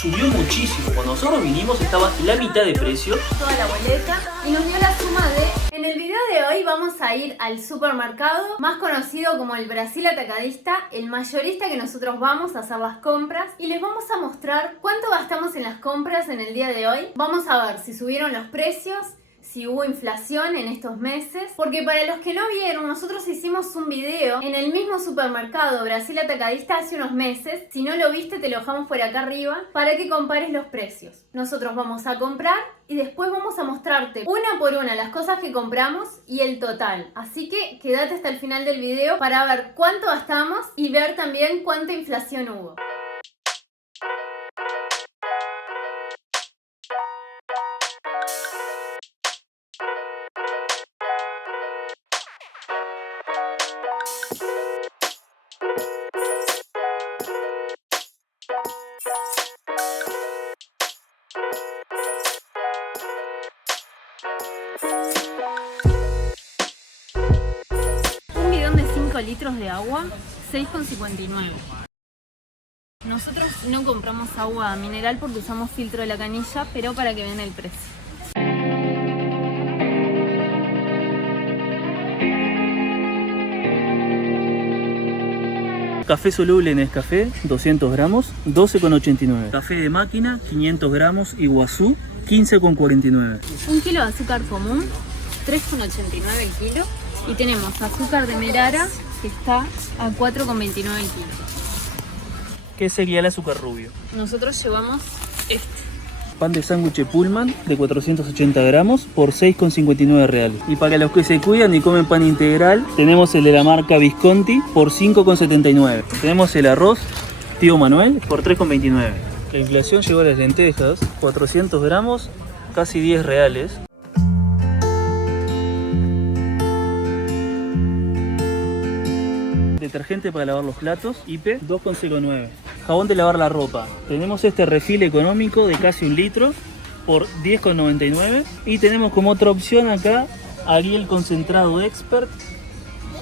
subió muchísimo. Cuando nosotros vinimos estaba la mitad de precio. Toda la boleta y nos dio la suma de... En el video de hoy vamos a ir al supermercado, más conocido como el Brasil Atacadista, el mayorista que nosotros vamos a hacer las compras, y les vamos a mostrar cuánto gastamos en las compras en el día de hoy. Vamos a ver si subieron los precios, si hubo inflación en estos meses, porque para los que no vieron, nosotros hicimos un video en el mismo supermercado Brasil Atacadista hace unos meses. Si no lo viste, te lo dejamos por acá arriba para que compares los precios. Nosotros vamos a comprar y después vamos a mostrarte una por una las cosas que compramos y el total. Así que quédate hasta el final del video para ver cuánto gastamos y ver también cuánta inflación hubo. Un bidón de 5 litros de agua, 6,59. Nosotros no compramos agua mineral porque usamos filtro de la canilla, pero para que vean el precio. Café soluble Nescafé, 200 gramos, 12,89. Café de máquina, 500 gramos, Iguazú, 15,49. Un kilo de azúcar común, 3,89 el kilo. Y tenemos azúcar de Merara, que está a 4,29 el kilo. ¿Qué sería el azúcar rubio? Nosotros llevamos este. Pan de sándwich Pullman de 480 gramos por 6,59 reales. Y para los que se cuidan y comen pan integral, tenemos el de la marca Visconti por 5,79. Tenemos el arroz Tío Manuel por 3,29. La inflación llegó a las lentejas, 400 gramos, casi 10 reales. Detergente para lavar los platos, IP 2,09. Jabón de lavar la ropa. Tenemos este refil económico de casi 1 litro por 10,99. Y tenemos como otra opción acá Ariel concentrado Expert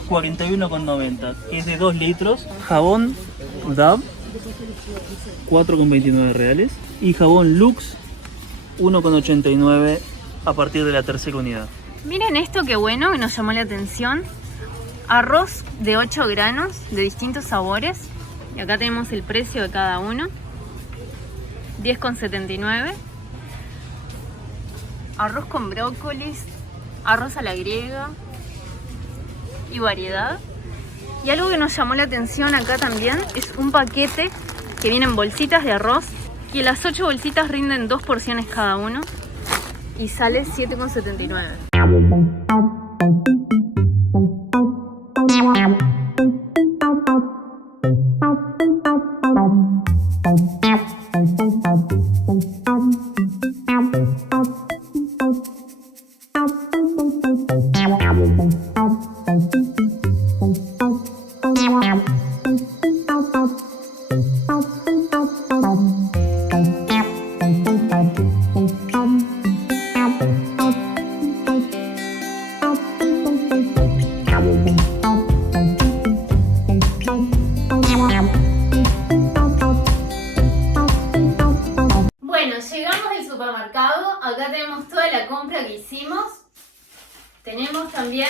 41,90, que es de 2 litros. Jabón DAV 4,29 reales. Y jabón Lux 1,89 a partir de la tercera unidad. Miren esto, qué bueno, que nos llamó la atención. Arroz de 8 granos de distintos sabores. Y acá tenemos el precio de cada uno. 10,79. Arroz con brócolis, arroz a la griega y variedad. Y algo que nos llamó la atención acá también es un paquete que viene en bolsitas de arroz. Y las 8 bolsitas rinden 2 porciones cada uno. Y sale 7,79. Acá tenemos toda la compra que hicimos. Tenemos también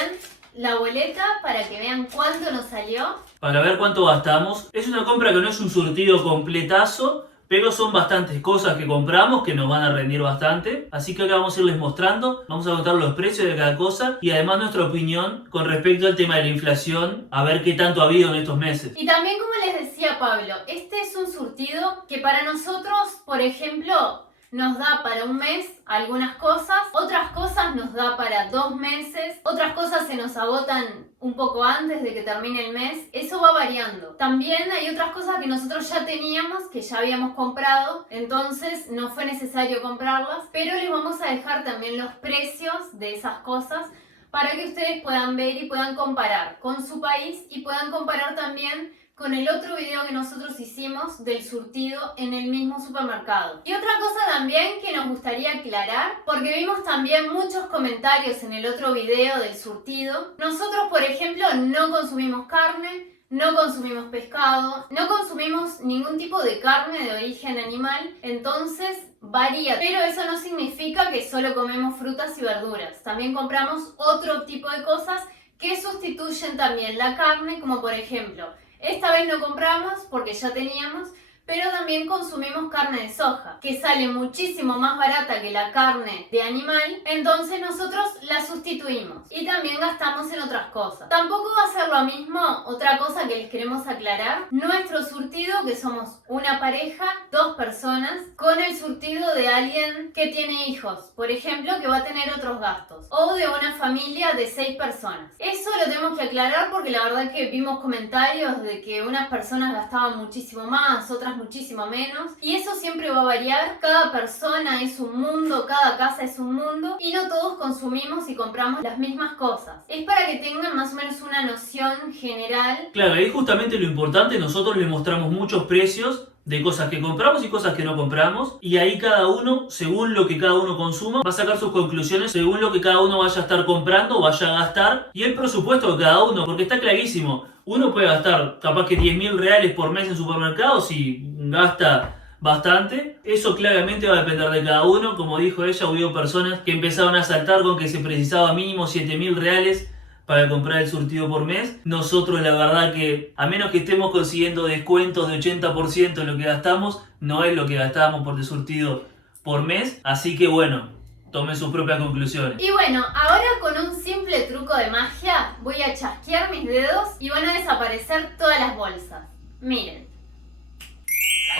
la boleta para que vean cuánto nos salió. Para ver cuánto gastamos. Es una compra que no es un surtido completazo, pero son bastantes cosas que compramos que nos van a rendir bastante. Así que ahora vamos a irles mostrando, vamos a contar los precios de cada cosa y además nuestra opinión con respecto al tema de la inflación, a ver qué tanto ha habido en estos meses. Y también, como les decía Pablo, este es un surtido que para nosotros, por ejemplo, nos da para un mes algunas cosas, otras cosas nos da para 2 meses, otras cosas se nos agotan un poco antes de que termine el mes. Eso va variando. También hay otras cosas que nosotros ya teníamos, que ya habíamos comprado, entonces no fue necesario comprarlas, pero les vamos a dejar también los precios de esas cosas para que ustedes puedan ver y puedan comparar con su país y puedan comparar también con el otro video que nosotros hicimos del surtido en el mismo supermercado. Y otra cosa también que nos gustaría aclarar, porque vimos también muchos comentarios en el otro video del surtido. Nosotros, por ejemplo, no consumimos carne, no consumimos pescado, no consumimos ningún tipo de carne de origen animal, entonces varía. Pero eso no significa que solo comemos frutas y verduras. También compramos otro tipo de cosas que sustituyen también la carne, como por ejemplo, esta vez no compramos porque ya teníamos, pero también consumimos carne de soja, que sale muchísimo más barata que la carne de animal, entonces nosotros la sustituimos y también gastamos en otras cosas. Tampoco va a ser lo mismo, otra cosa que les queremos aclarar, nuestro surtido, que somos una pareja, 2 personas, con el surtido de alguien que tiene hijos, por ejemplo, que va a tener otros gastos, o de una familia de 6 personas. Eso lo tenemos que aclarar porque la verdad que vimos comentarios de que unas personas gastaban muchísimo más, otras muchísimo menos, y eso siempre va a variar. Cada persona es un mundo, cada casa es un mundo, y no todos consumimos y compramos las mismas cosas. Es para que tengan más o menos una noción general. Claro, ahí justamente lo importante, nosotros les mostramos muchos precios de cosas que compramos y cosas que no compramos, y ahí cada uno, según lo que cada uno consuma, va a sacar sus conclusiones según lo que cada uno vaya a estar comprando o vaya a gastar, y el presupuesto de cada uno, porque está clarísimo, uno puede gastar capaz que 10.000 reales por mes en supermercados y gasta bastante. Eso claramente va a depender de cada uno. Como dijo ella, hubo personas que empezaron a saltar con que se precisaba mínimo 7.000 reales para comprar el surtido por mes. Nosotros la verdad que, a menos que estemos consiguiendo descuentos de 80% en lo que gastamos, no es lo que gastamos por el surtido por mes. Así que bueno, tomen sus propias conclusiones. Y bueno, ahora con un simple truco de magia voy a chasquear mis dedos y van a desaparecer todas las bolsas. Miren.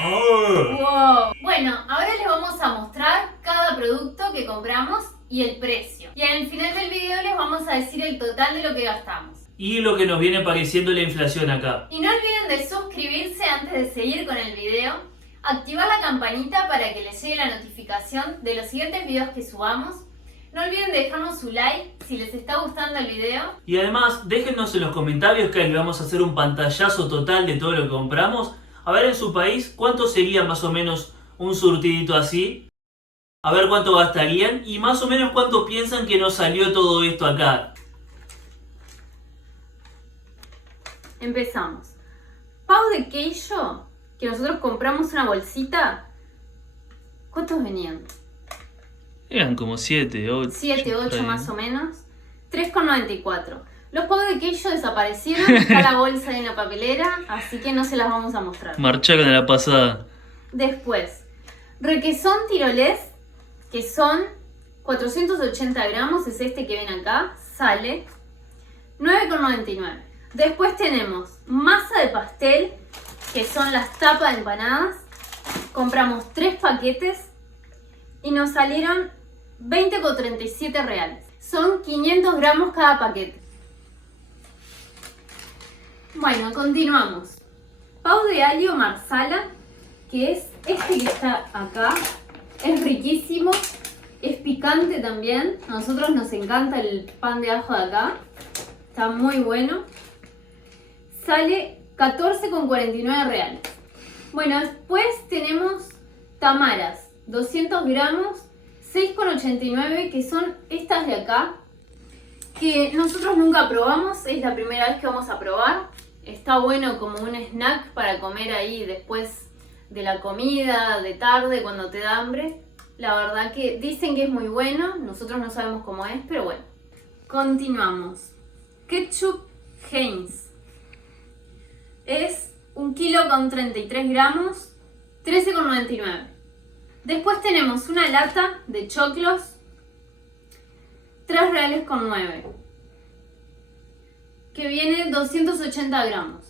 Wow. Bueno, ahora les vamos a mostrar cada producto que compramos y el precio. Y al final del video les vamos a decir el total de lo que gastamos. Y lo que nos viene pareciendo la inflación acá. Y no olviden de suscribirse antes de seguir con el video, activar la campanita para que les llegue la notificación de los siguientes videos que subamos. No olviden de dejarnos su like si les está gustando el video. Y además, déjennos en los comentarios que les vamos a hacer un pantallazo total de todo lo que compramos. A ver en su país cuánto sería más o menos un surtidito así. A ver cuánto gastarían y más o menos cuánto piensan que nos salió todo esto acá. Empezamos. Pau de queijo, que nosotros compramos una bolsita. ¿Cuántos venían? Eran como 7, 8. 7, 8 más o menos. 3,94. Los pavos de queijo desaparecieron, está la bolsa en la papelera, así que no se las vamos a mostrar. Marcharon a la pasada. Después, requesón tirolés, que son 480 gramos, es este que ven acá, sale 9,99. Después tenemos masa de pastel, que son las tapas de empanadas. Compramos 3 paquetes y nos salieron 20,37 reales. Son 500 gramos cada paquete. Bueno, continuamos. Pau de alio marsala, que es este que está acá. Es riquísimo, es picante también. A nosotros nos encanta el pan de ajo de acá. Está muy bueno. Sale 14,49 reales. Bueno, después tenemos tamaras, 200 gramos, 6,89, que son estas de acá, que nosotros nunca probamos, es la primera vez que vamos a probar. Está bueno como un snack para comer ahí después de la comida, de tarde, cuando te da hambre. La verdad que dicen que es muy bueno, nosotros no sabemos cómo es, pero bueno. Continuamos. Ketchup Heinz. Es 1 kilo con 33 gramos, 13,99. Después tenemos una lata de choclos, 3 reales con 9. Que viene 280 gramos.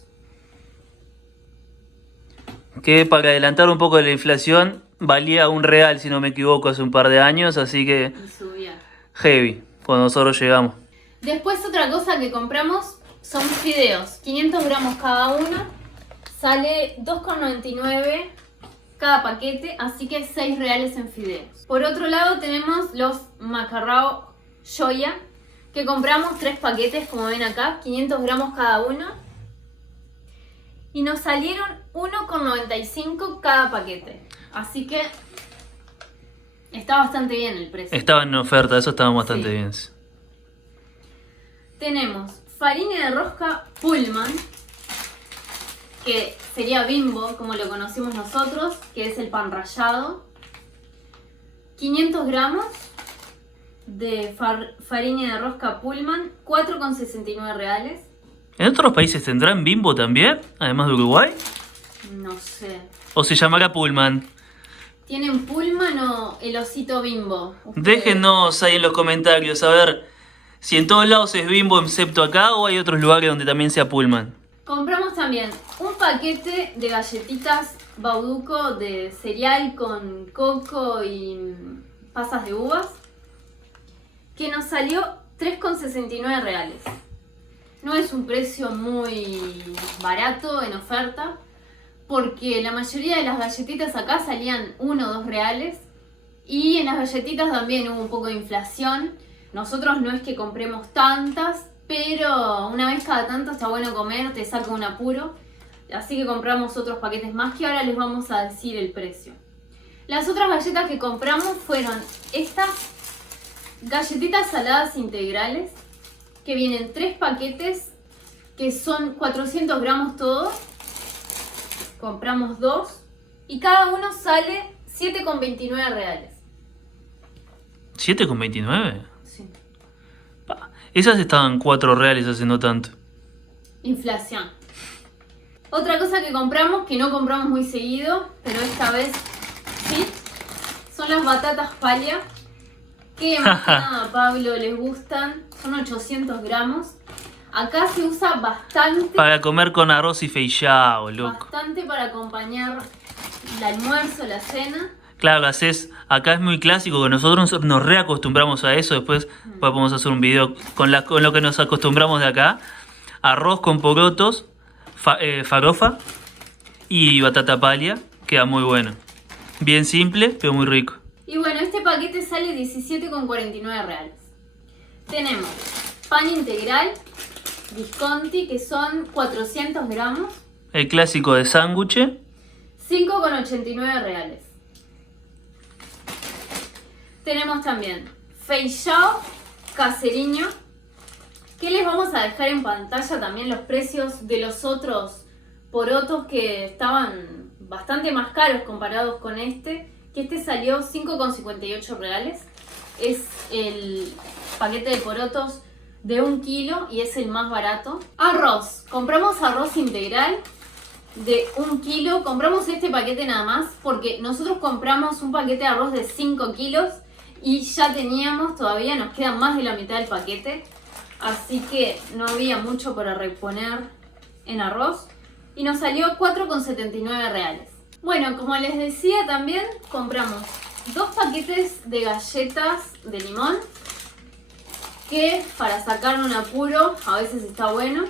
Que para adelantar un poco de la inflación, valía 1 real si no me equivoco hace un par de años, así que Y subía. heavy cuando nosotros llegamos. Después otra cosa que compramos son fideos, 500 gramos cada uno, sale 2,99 cada paquete, así que 6 reales en fideos. Por otro lado tenemos los macarrao Joya, que compramos 3 paquetes, como ven acá, 500 gramos cada uno, y nos salieron 1,95 cada paquete, así que está bastante bien el precio. Estaban en oferta, eso estaba bastante Sí. bien. Tenemos farina de rosca Pullman, que sería Bimbo, como lo conocimos nosotros, que es el pan rallado. 500 gramos de farina de rosca Pullman, 4,69 reales. ¿En otros países tendrán Bimbo también, además de Uruguay? No sé. ¿O se llamará Pullman? ¿Tienen Pullman o el osito Bimbo? Ustedes. Déjenos ahí en los comentarios a ver si en todos lados es Bimbo excepto acá o hay otros lugares donde también sea Pullman. Compramos también un paquete de galletitas Bauducco de cereal con coco y pasas de uvas, que nos salió 3,69 reales. No es un precio muy barato en oferta, porque la mayoría de las galletitas acá salían 1 o 2 reales, y en las galletitas también hubo un poco de inflación. Nosotros no es que compremos tantas, pero una vez cada tanto está bueno comer, te saca un apuro. Así que compramos otros paquetes más que ahora les vamos a decir el precio. Las otras galletas que compramos fueron estas galletitas saladas integrales, que vienen 3 paquetes, que son 400 gramos todos. Compramos 2 y cada uno sale 7,29 reales. ¿7,29? Sí. Esas estaban 4 reales hace no tanto. Inflación. Otra cosa que compramos, que no compramos muy seguido, pero esta vez sí, son las batatas palha, que más que nada a Pablo les gustan. Son 800 gramos. Acá se usa bastante. Para comer con arroz y feijoada, loco. Bastante para acompañar el almuerzo, la cena. Claro, acá es muy clásico, que nosotros nos reacostumbramos a eso. Después podemos hacer un video con lo que nos acostumbramos de acá. Arroz con porotos, farofa y batata palha. Queda muy bueno. Bien simple, pero muy rico. Y bueno, este paquete sale 17,49 reales. Tenemos pan integral Visconti, que son 400 gramos. El clásico de sándwich. 5,89 reales. Tenemos también feijoada caseriño, que les vamos a dejar en pantalla también los precios de los otros porotos, que estaban bastante más caros comparados con este, que este salió 5,58 reales. Es el paquete de porotos de 1 kilo y es el más barato. Arroz, compramos arroz integral de 1 kilo. Compramos este paquete nada más porque nosotros compramos un paquete de arroz de 5 kilos y ya teníamos, todavía nos queda más de la mitad del paquete, así que no había mucho para reponer en arroz y nos salió 4,79 reales. Bueno, como les decía, también compramos 2 paquetes de galletas de limón, que para sacar un apuro a veces está bueno,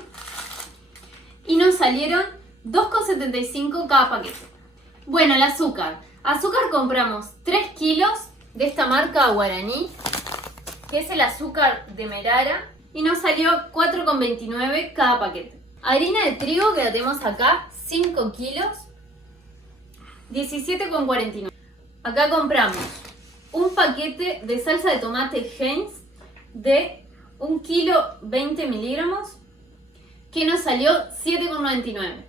y nos salieron 2,75 cada paquete. Bueno, el azúcar. Azúcar compramos 3 kilos de esta marca Guaraní, que es el azúcar de Merara, y nos salió 4,29 cada paquete. Harina de trigo, que la tenemos acá, 5 kilos, 17,49. Acá compramos un paquete de salsa de tomate Heinz de 1 kilo 20 miligramos, que nos salió 7,99.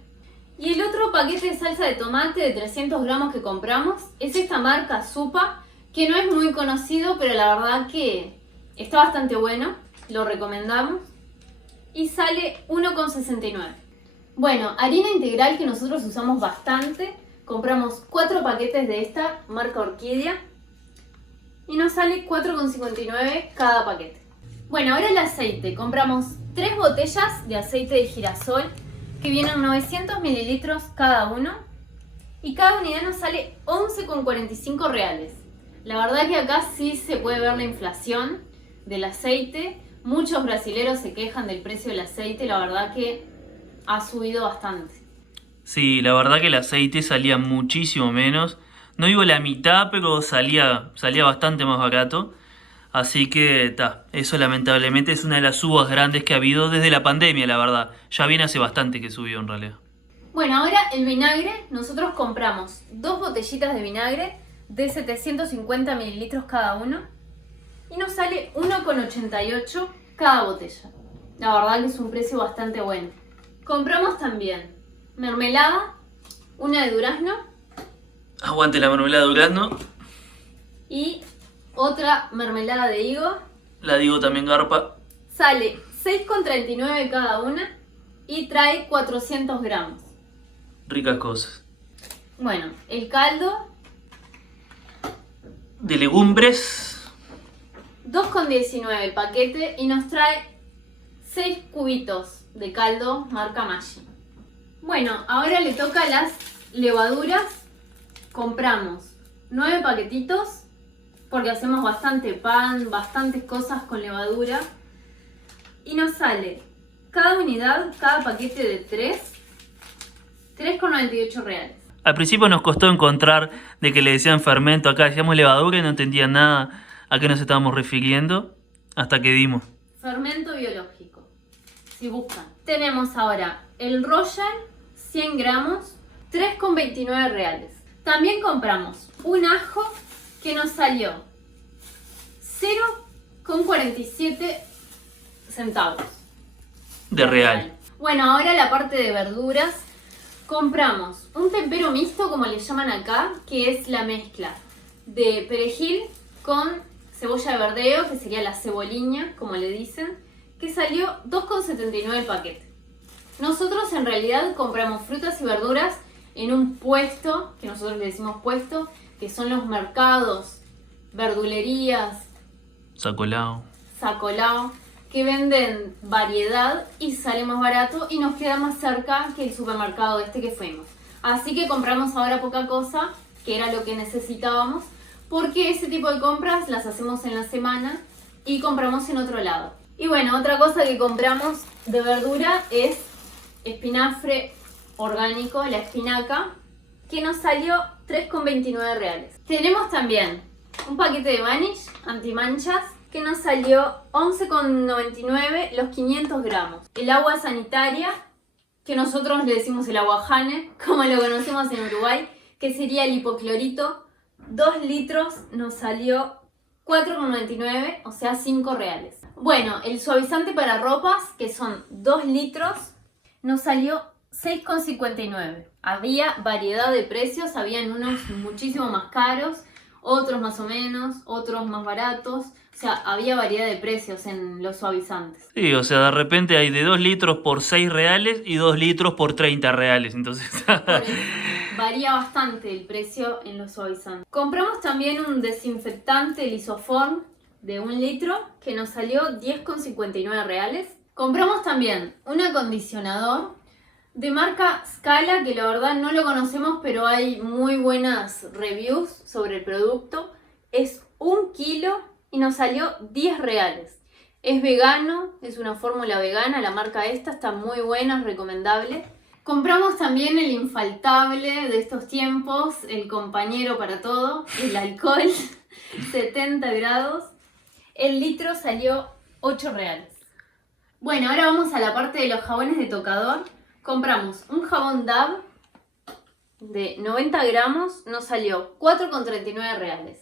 Y el otro paquete de salsa de tomate de 300 gramos que compramos es esta marca Supa, que no es muy conocido, pero la verdad que está bastante bueno, lo recomendamos, y sale 1,69. Bueno, harina integral, que nosotros usamos bastante, compramos 4 paquetes de esta marca Orquídea y nos sale 4,59 cada paquete. Bueno, ahora el aceite. Compramos 3 botellas de aceite de girasol, que vienen 900 mililitros cada uno, y cada unidad nos sale 11,45 reales. La verdad que acá sí se puede ver la inflación del aceite. Muchos brasileros se quejan del precio del aceite, la verdad que ha subido bastante. Sí, la verdad que el aceite salía muchísimo menos. No digo la mitad, pero salía bastante más barato. Así que, eso lamentablemente es una de las subas grandes que ha habido desde la pandemia, la verdad. Ya viene hace bastante que subió en realidad. Bueno, ahora el vinagre. Nosotros compramos 2 botellitas de vinagre de 750 mililitros cada uno y nos sale 1,88 cada botella. La verdad que es un precio bastante bueno. Compramos también mermelada, una de durazno Aguante la mermelada de durazno. y otra mermelada de higo. La digo también garpa. Sale 6,39 cada una y trae 400 gramos. Ricas cosas. Bueno, el caldo, De legumbres. 2,19 el paquete y nos trae 6 cubitos de caldo marca Maggi. Bueno, ahora le toca las levaduras. Compramos 9 paquetitos porque hacemos bastante pan, bastantes cosas con levadura. Y nos sale cada unidad, cada paquete de 3,98 reales. Al principio nos costó encontrar de que le decían fermento acá, decíamos levadura y no entendían nada a qué nos estábamos refiriendo hasta que dimos. Fermento biológico, si buscan. Tenemos ahora el Royal, 100 gramos, 3,29 reales. También compramos un ajo que nos salió 0,47 centavos. De real. Bueno, ahora la parte de verduras. Compramos un tempero mixto, como le llaman acá, que es la mezcla de perejil con cebolla de verdeo, que sería la ceboliña, como le dicen, que salió 2,79 el paquete. Nosotros en realidad compramos frutas y verduras en un puesto, que nosotros le decimos puesto, que son los mercados, verdulerías, Sacolao. Sacolao, que venden variedad y sale más barato y nos queda más cerca que el supermercado este que fuimos. Así que compramos ahora poca cosa, que era lo que necesitábamos, porque ese tipo de compras las hacemos en la semana y compramos en otro lado. Y bueno, otra cosa que compramos de verdura es espinafre orgánico, la espinaca, que nos salió 3,29 reales. Tenemos también un paquete de Vanish antimanchas que nos salió 11,99 los 500 gramos. El agua sanitaria, que nosotros le decimos el aguajane, como lo conocemos en Uruguay, que sería el hipoclorito, 2 litros nos salió 4,99, o sea 5 reales. Bueno, el suavizante para ropas, que son 2 litros, nos salió 6,59. Había variedad de precios, habían unos muchísimo más caros, otros más o menos, otros más baratos. O sea, había variedad de precios en los suavizantes. Sí, o sea, de repente hay de 2 litros por 6 reales y 2 litros por 30 reales. Entonces, Por eso, varía bastante el precio en los suavizantes. Compramos también un desinfectante Lisoform de 1 litro que nos salió 10,59 reales. Compramos también un acondicionador de marca Scala, que la verdad no lo conocemos, pero hay muy buenas reviews sobre el producto. Es 1 kilo y nos salió 10 reales. Es vegano, es una fórmula vegana, la marca esta está muy buena, es recomendable. Compramos también el infaltable de estos tiempos, el compañero para todo, el alcohol, 70 grados. El litro salió 8 reales. Bueno, ahora vamos a la parte de los jabones de tocador. Compramos un jabón Dove de 90 gramos, nos salió 4,39 reales.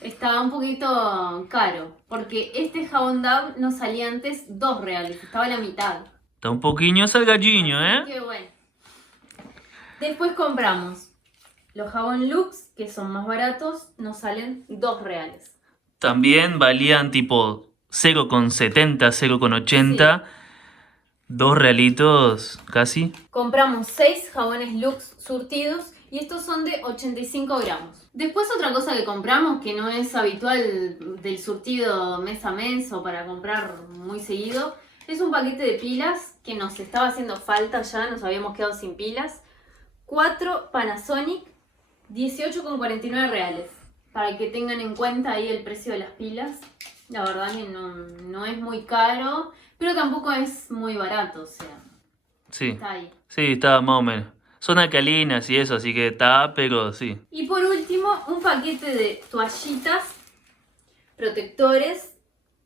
Estaba un poquito caro, porque este jabón Dove nos salía antes 2 reales, estaba a la mitad. está un poquillo salgalliño, ¿eh? Qué bueno. Después compramos los jabón Lux, que son más baratos, nos salen 2 reales. También valían tipo 0,70, 0,80. 2 realitos casi. Compramos 6 jabones Lux surtidos y estos son de 85 gramos. Después otra cosa que compramos, que no es habitual del surtido mes a mes o para comprar muy seguido, es un paquete de pilas que nos estaba haciendo falta ya, nos habíamos quedado sin pilas. 4 Panasonic, 18,49 reales. Para que tengan en cuenta ahí el precio de las pilas. La verdad que no es muy caro, pero tampoco es muy barato, o sea, Sí, está ahí. sí, está más o menos. Son alcalinas y eso, así que está, pero sí. Y por último, un paquete de toallitas, protectores,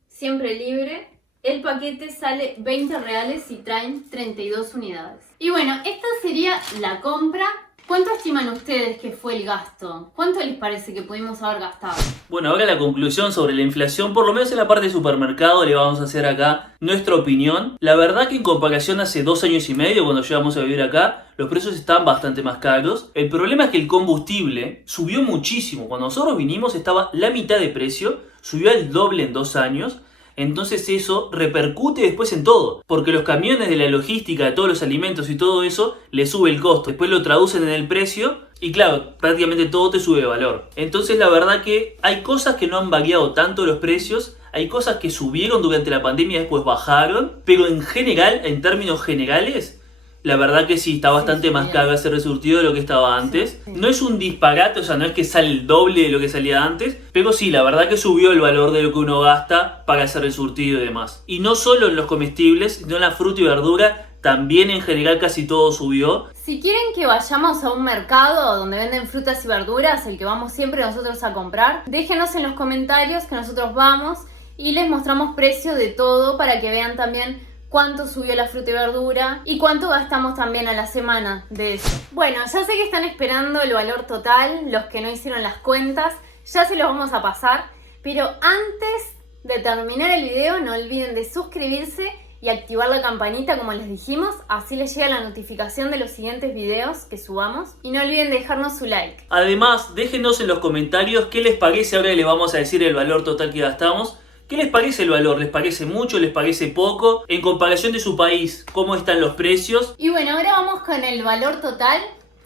siempre libre. El paquete sale 20 reales y traen 32 unidades. Y bueno, esta sería la compra ¿Cuánto estiman ustedes que fue el gasto? ¿Cuánto les parece que pudimos haber gastado? Bueno, ahora la conclusión sobre la inflación, por lo menos en la parte de supermercado, le vamos a hacer acá nuestra opinión. La verdad que en comparación hace 2 años y medio, cuando llegamos a vivir acá, los precios están bastante más caros. El problema es que el combustible subió muchísimo. Cuando nosotros vinimos estaba la mitad de precio, subió al doble en 2 años. Entonces eso repercute después en todo, porque los camiones de la logística, de todos los alimentos y todo eso, le sube el costo. Después lo traducen en el precio y claro, prácticamente todo te sube de valor. Entonces la verdad que hay cosas que no han variado tanto los precios, hay cosas que subieron durante la pandemia y después bajaron, pero en general, en términos generales, la verdad que sí, está bastante más caro hacer el surtido de lo que estaba antes. No es un disparate, o sea, no es que sale el doble de lo que salía antes, pero sí, la verdad que subió el valor de lo que uno gasta para hacer el surtido y demás. Y no solo en los comestibles, sino en la fruta y verdura, también en general casi todo subió. Si quieren que vayamos a un mercado donde venden frutas y verduras, el que vamos siempre nosotros a comprar, déjenos en los comentarios que nosotros vamos y les mostramos precio de todo para que vean también cuánto subió la fruta y verdura y cuánto gastamos también a la semana de eso. Bueno, ya sé que están esperando el valor total, los que no hicieron las cuentas, ya se los vamos a pasar, pero antes de terminar el video no olviden de suscribirse y activar la campanita como les dijimos, así les llega la notificación de los siguientes videos que subamos y no olviden dejarnos su like. Además, déjenos en los comentarios qué les parece, ahora les vamos a decir el valor total que gastamos. ¿Qué les parece el valor? ¿Les parece mucho? ¿Les parece poco? En comparación de su país, ¿cómo están los precios? Y bueno, ahora vamos con el valor total,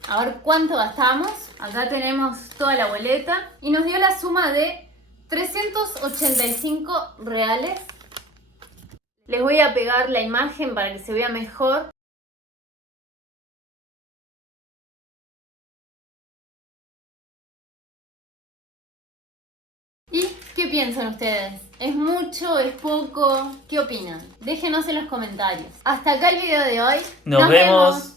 a ver cuánto gastamos. Acá tenemos toda la boleta y nos dio la suma de 385 reales. Les voy a pegar la imagen para que se vea mejor. ¿Y qué piensan ustedes? ¿Es mucho? ¿Es poco? ¿Qué opinan? Déjenos en los comentarios. Hasta acá el video de hoy. Nos vemos.